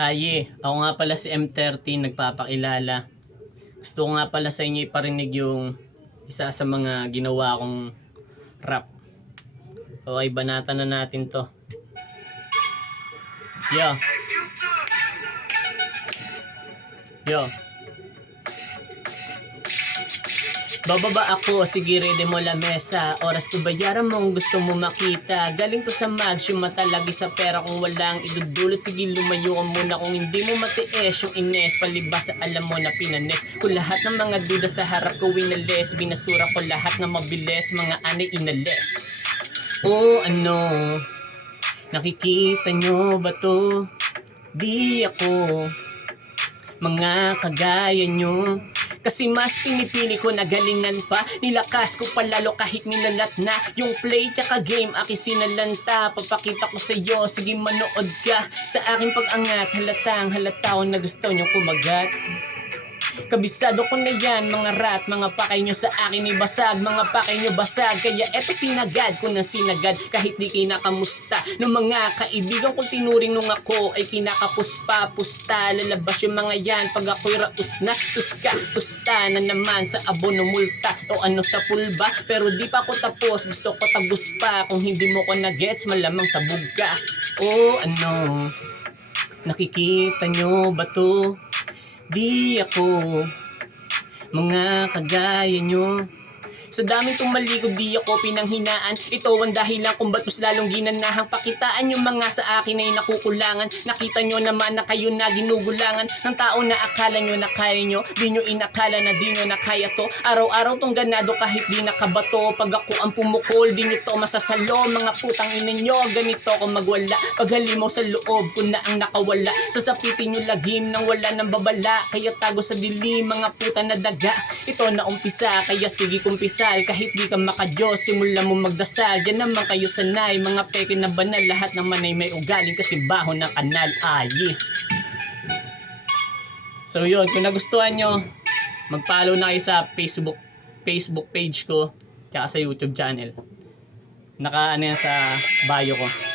Ako nga pala si M13, nagpapakilala. Gusto ko nga pala sa inyo iparinig yung isa sa mga ginawa kong rap. Okay, banatan na natin to. Yo. Bababa ako, sige ready mo lamesa. Oras ko bayaran mo kung gusto mo makita. Galing to sa mags, yung matalagi sa pera kung walang idudulot. Sige lumayo ka muna kung hindi mo matiis. Yung ines, palibasa alam mo na pinanes. Kung lahat ng mga duda sa harap ko winalis. Binasura ko lahat na mabilis, mga anay inalis. Ano, nakikita nyo ba to? Di ako mga kagaya nyo. Kasi mas pinipili ko na galingan pa. Nilakas ko palalo kahit nilalat na. Yung play tsaka game aking sinalanta. Papakita ko sa iyo, sige manood ka. Sa aking pag-angat, halata ko na gusto nyo kumagat. Kabisado ko na yan, mga rat, mga pakay nyo sa akin ay basag. Mga pakay nyo basag, kaya eto sinagad ko na sinagad. Kahit di kinakamusta ng mga kaibigan ko tinuring nung ako ay kinakapuspa-pusta. Lalabas yung mga yan pag ako'y raus na. Tuska na naman sa abo ng multa o ano sa pulba. Pero di pa ako tapos, gusto ko tagus pa. Kung hindi mo ko na-gets, malamang sabog ka. Ano, nakikita nyo ba to? Di ako mga kagaya nyo. Sa daming tumalikod di ako pinanghinaan. Ito ang dahilan kung ba't mas lalong ginanahang pakitaan yung mga sa akin ay nakukulangan. Nakita nyo naman na kayo na ginugulangan ng tao na akala nyo na kaya nyo. Di nyo inakala na di nyo na kaya to. Araw-araw tong ganado kahit di nakabato. Pag ako ang pumukol di nyo to masasalo. Mga putang ina nyo ganito kung magwala. Pag halimaw sa loob ko na ang nakawala. Sasapitin nyo lagim nang wala ng babala. Kaya tago sa dilim mga puta na daga. Ito na umpisa kaya sige kumpisa. Kahit di ka makadiyos, simula mo magdasal. Yan naman kayo sanay, mga peke na banal. Lahat naman ay may ugaling kasi baho ng kanal. So yun, kung nagustuhan nyo, mag-follow na kayo sa Facebook page ko, tsaka sa YouTube channel. Naka ano yan sa bio ko.